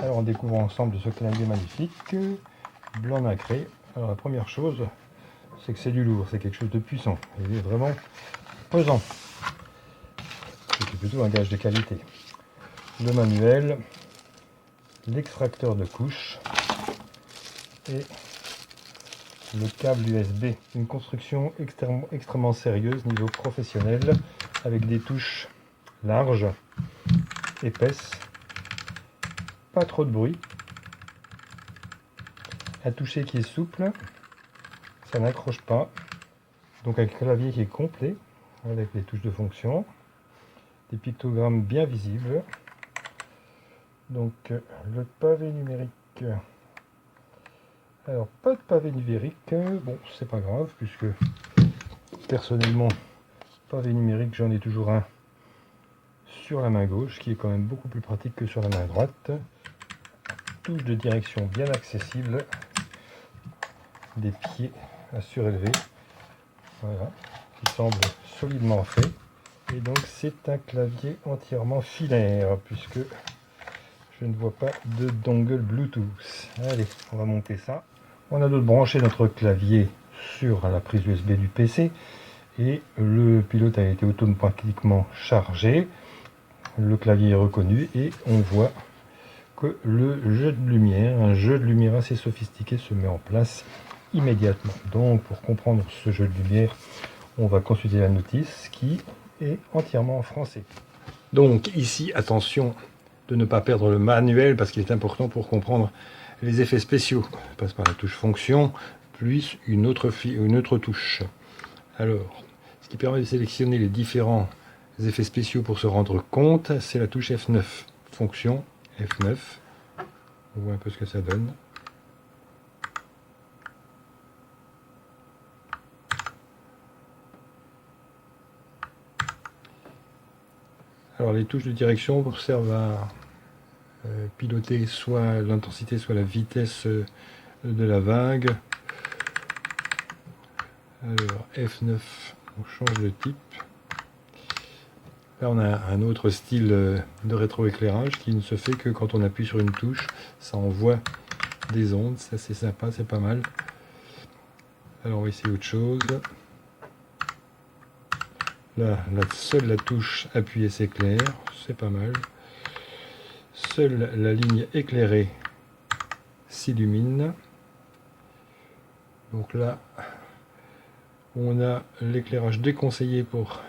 Alors on découvre ensemble ce clavier magnifique, blanc nacré. Alors la première chose, c'est que c'est du lourd, c'est quelque chose de puissant. Il est vraiment pesant. C'est plutôt un gage de qualité. Le manuel, l'extracteur de couches et le câble USB. Une construction extrêmement sérieuse niveau professionnel avec des touches larges, épaisses, pas trop de bruit, un toucher qui est souple, ça n'accroche pas, donc un clavier qui est complet avec les touches de fonction, des pictogrammes bien visibles, donc le pavé numérique. Alors pas de pavé numérique, bon c'est pas grave puisque personnellement pavé numérique j'en ai toujours un sur la main gauche qui est quand même beaucoup plus pratique que sur la main droite. Touche de direction bien accessible, des pieds à surélever, voilà, qui semble solidement fait. Et donc c'est un clavier entièrement filaire puisque je ne vois pas de dongle Bluetooth. Allez, on va monter ça. On a donc branché notre clavier sur la prise USB du PC et le pilote a été automatiquement chargé. Le clavier est reconnu et on voit que le jeu de lumière, un jeu de lumière assez sophistiqué se met en place immédiatement. Donc pour comprendre ce jeu de lumière, on va consulter la notice qui est entièrement en français. Donc ici, attention de ne pas perdre le manuel parce qu'il est important pour comprendre les effets spéciaux. On passe par la touche fonction, plus une autre touche. Alors, ce qui permet de sélectionner les différents effets spéciaux pour se rendre compte, c'est la touche F9. Fonction, F9. On voit un peu ce que ça donne. Alors les touches de direction servent à piloter soit l'intensité, soit la vitesse de la vague. Alors F9, on change de type. Là on a un autre style de rétroéclairage qui ne se fait que quand on appuie sur une touche, ça envoie des ondes, ça c'est sympa, c'est pas mal. Alors on va essayer autre chose. Là, seule la touche appuyer s'éclaire, c'est pas mal. Seule la ligne éclairée s'illumine. Donc là, on a l'éclairage déconseillé pour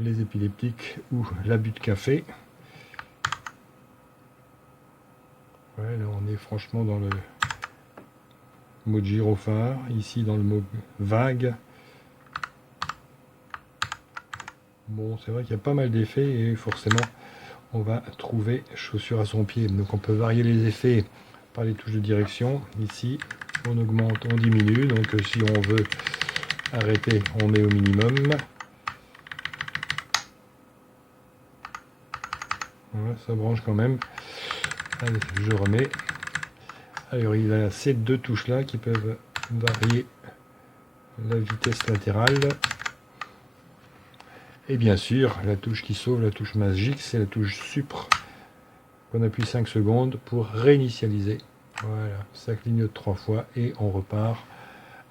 les épileptiques ou l'abus de café. Ouais, là on est franchement dans le mode gyrophare, ici dans le mode vague. Bon, c'est vrai qu'il y a pas mal d'effets et forcément on va trouver chaussure à son pied. Donc on peut varier les effets par les touches de direction. Ici, on augmente, on diminue. Donc si on veut arrêter, on met au minimum. Voilà, ça branche quand même. Allez, je remets. Alors il y a ces deux touches là qui peuvent varier la vitesse latérale. Et bien sûr, la touche qui sauve, la touche magique, c'est la touche supre. On appuie 5 secondes pour réinitialiser. Voilà, ça clignote 3 fois et on repart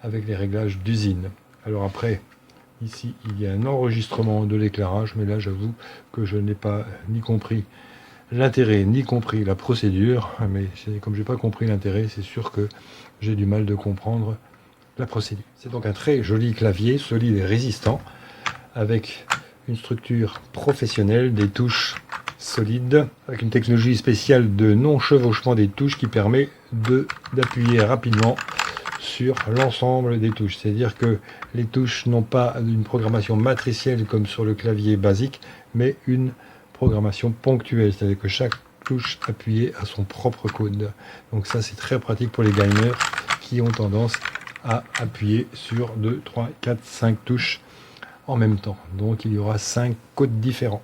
avec les réglages d'usine. Alors après, ici, il y a un enregistrement de l'éclairage, mais là, j'avoue que je n'ai pas ni compris l'intérêt, ni compris la procédure. Mais comme je n'ai pas compris l'intérêt, c'est sûr que j'ai du mal de comprendre la procédure. C'est donc un très joli clavier, solide et résistant, avec une structure professionnelle, des touches solides, avec une technologie spéciale de non-chevauchement des touches qui permet d'appuyer rapidement sur l'ensemble des touches. C'est-à-dire que les touches n'ont pas une programmation matricielle comme sur le clavier basique, mais une programmation ponctuelle. C'est-à-dire que chaque touche appuyée a son propre code. Donc ça, c'est très pratique pour les gamers qui ont tendance à appuyer sur 2, 3, 4, 5 touches en même temps. Donc il y aura 5 codes différents.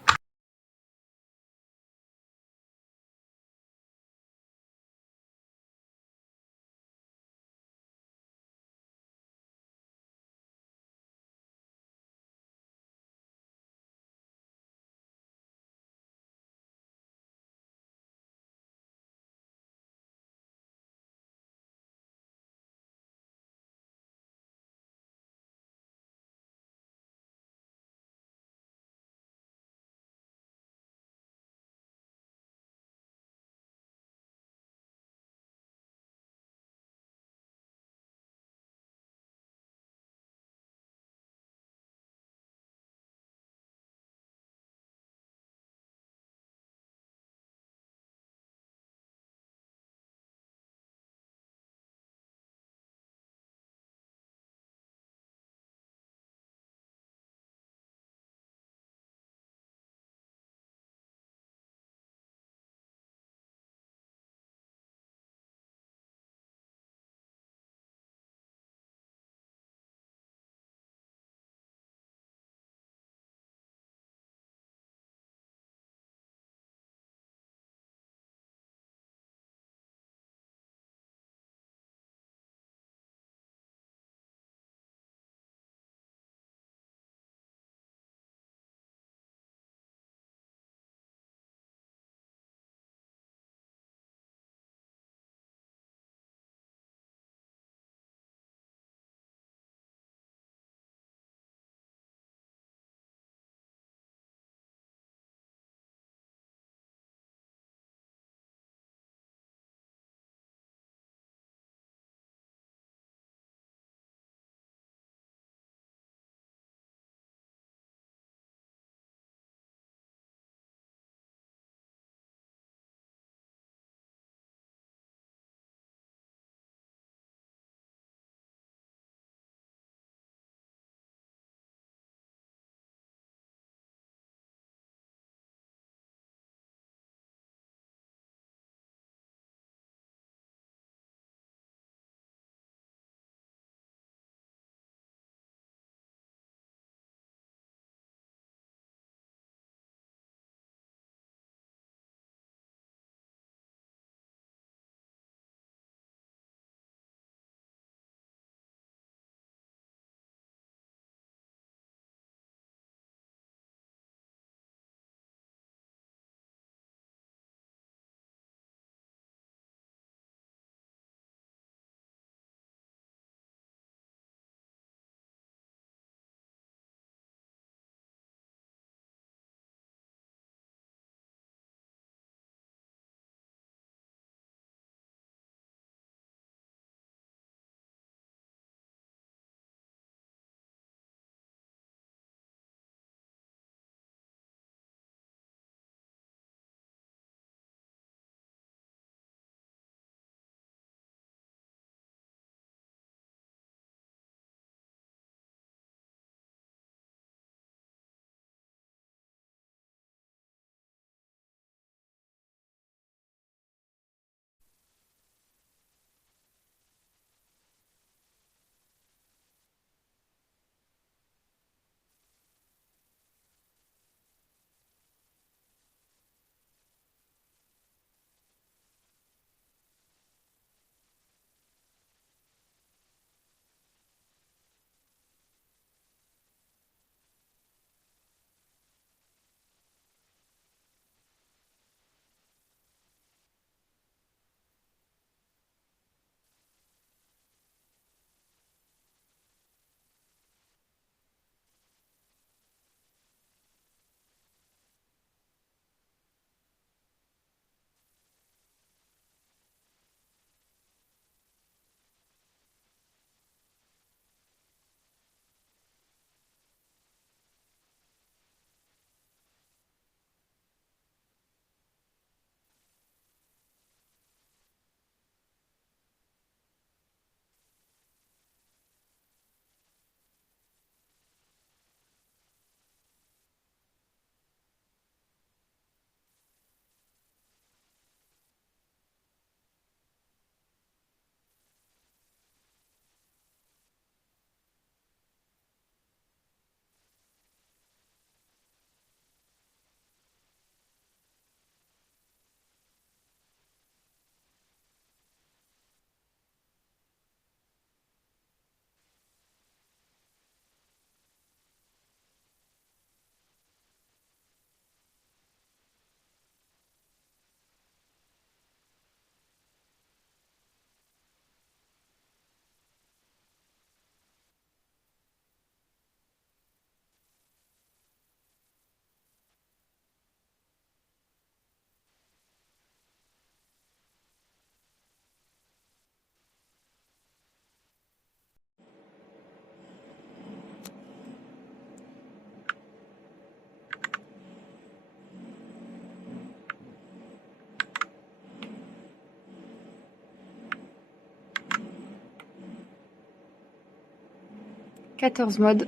14 modes.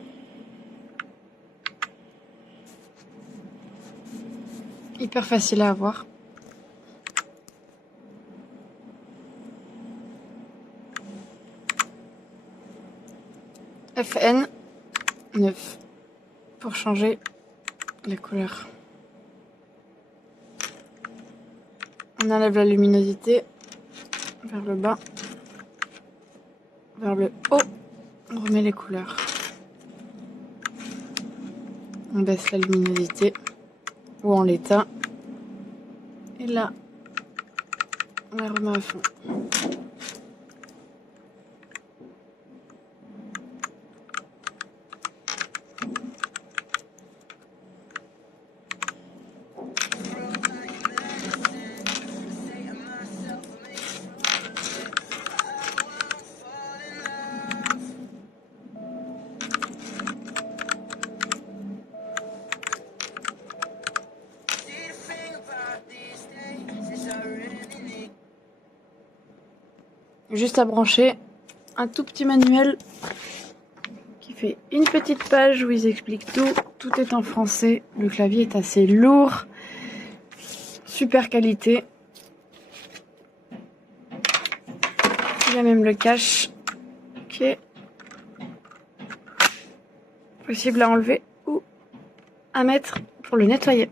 Hyper facile à avoir. FN 9 pour changer les couleurs. On enlève la luminosité vers le bas, vers le haut, on remet les couleurs. On baisse la luminosité ou on l'éteint. Et là, on la remet à fond. Juste à brancher un tout petit manuel qui fait une petite page où ils expliquent tout. Tout est en français. Le clavier est assez lourd. Super qualité. Il y a même le cache qui est possible à enlever ou à mettre pour le nettoyer.